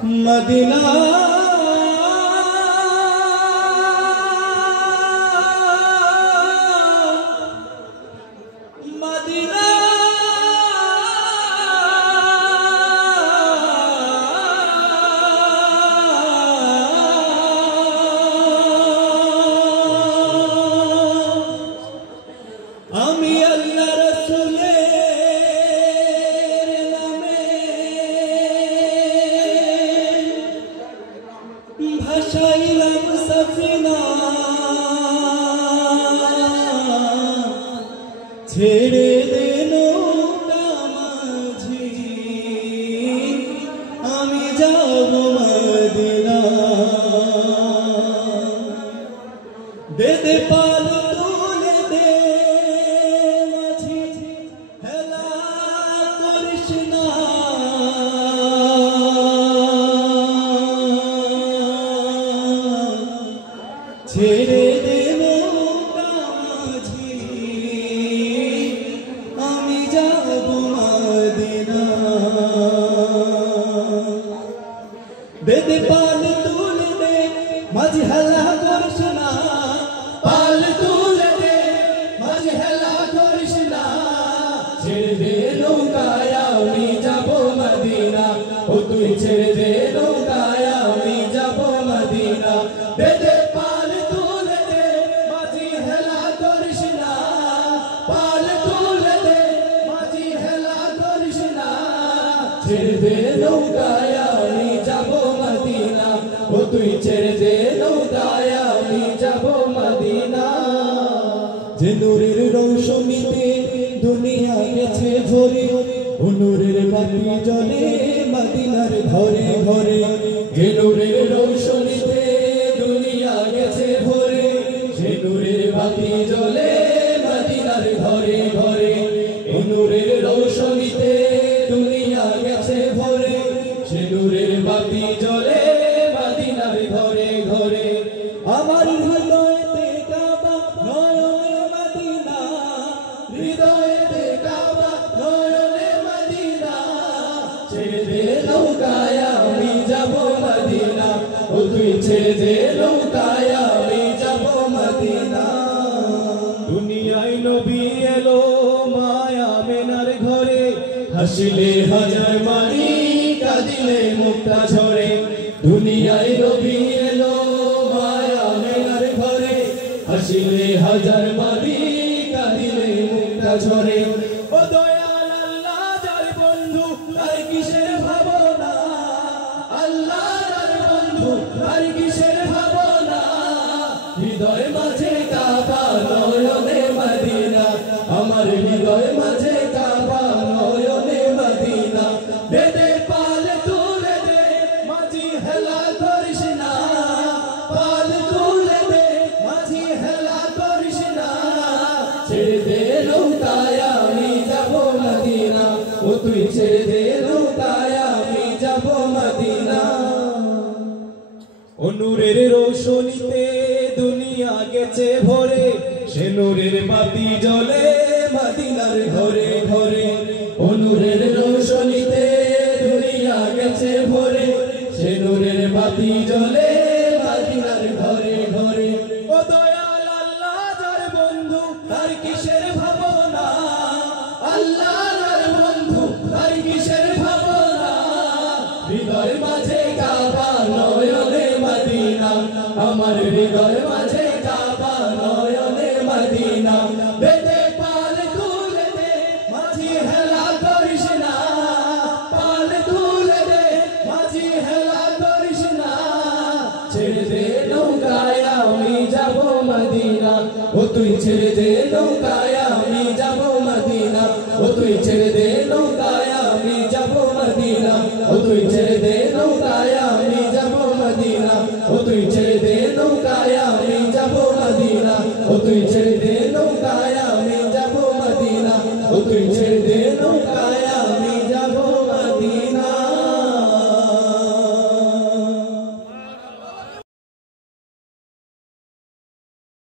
Medina Medina আমি আল্লাহ রাসূলের নামে ভাসাইলাম সফিনা ছেড়ে দে নৌকা মাঝি আমি যাব মদিনা দে দে পাল তুলে দে মাঝি হেলা করিস না ছেড়ে দে নৌকা মাঝি আমি যাব মদিনা দে দে পাল তুলে দে মাঝি হেলা করিস না পাল তুলে দে মাঝি হেলা করিস না ছেড়ে দে নৌকায় আমি যাব মদিনা ও তুই ছেড়ে দে নৌকায় আমি যাব মদিনা দে দে পাল তুলে দে মাঝি হেলা করিস না পাল তুলে দে মাঝি হেলা করিস না ছেড়ে দে নৌকায় আমি যাব মদিনা ও তুই ছেড়ে দে নৌকায় আমি যাব মদিনা যে নূরের রৌশনীতে দুনিয়া গেছে ভরে ও নূরের বাতি জ্বলে মদিনার ঘরে ঘরে যে নূরের রৌশনীতে দুনিয়া গেছে ভরে সে নূরের বাতি জ্বলে মদিনার ঘরে ঘরে ও নূরের রৌশনীতে দুনিয়া গেছে ভরে সে নূরের বাতি জ্বলে মদিনার ঘরে ঘরে আমার হৃদয়তে কাবা নয়নে মদিনা হৃদয়তে কাবা নয়নে মদিনা ছেড়ে দে নৌকায় আমি যাব মদিনা ও তুই ছেড়ে দে নৌকায় আমি যাব মদিনা দুনিয়ায় নবী এলো মায়া মেনার ঘরে হাসিলে হাজার মানি কাঁদিলে মুক্তা ঝরে দুনিয়ায় নবী এলো মায়া মেনার ঘরে হাসিলে হাজার মানি কাঁদিলে মুক্তা ঝরে ও দয়াল আল্লাহ যার বন্ধু তার কিসের ভাবনা আল্লাহ যার বন্ধু তার কিসের ভাবনা হৃদয় মাঝে কাবা নয়নে মদিনা আমার হৃদয় মাঝে কাবা নয়নে মদিনা দে দে পাল তুলে দে মাঝি হেলা করিস না পাল তুলে দে মাঝি হেলা করিস না ছেড়ে দে নৌকায় আমি যাব মদিনা ও তুই ছেড়ে দে নৌকায় আমি যাব মদিনা ও নূরের রৌশনীতে দুনিয়া গেছে ভরে সে নূরের বাতি জ্বলে মদিনার ঘরে ঘরে ও নূরের রৌশনীতে দুনিয়া গেছে ভরে সে নূরের বাতি জ্বলে মদিনার ঘরে ঘরে ও দয়াল আল্লাহ যার বন্ধু তার কিসের ভাবনা আল্লাহ যার বন্ধু তার কিসের ভাবনা হৃদয় মাঝে কাবা নয়নে মদিনা আমার হৃদয় মাঝে কাবা নয়নে মদিনা দে দে পাল তুলে দে মাঝি হেলা করিস না পাল তুলে দে মাঝি হেলা করিস না ছেড়ে দে নৌকায় আমি যাব মদিনা ও তুই ছেড়ে দে নৌকায় আমি যাব মদিনা ও তুই ছেড়ে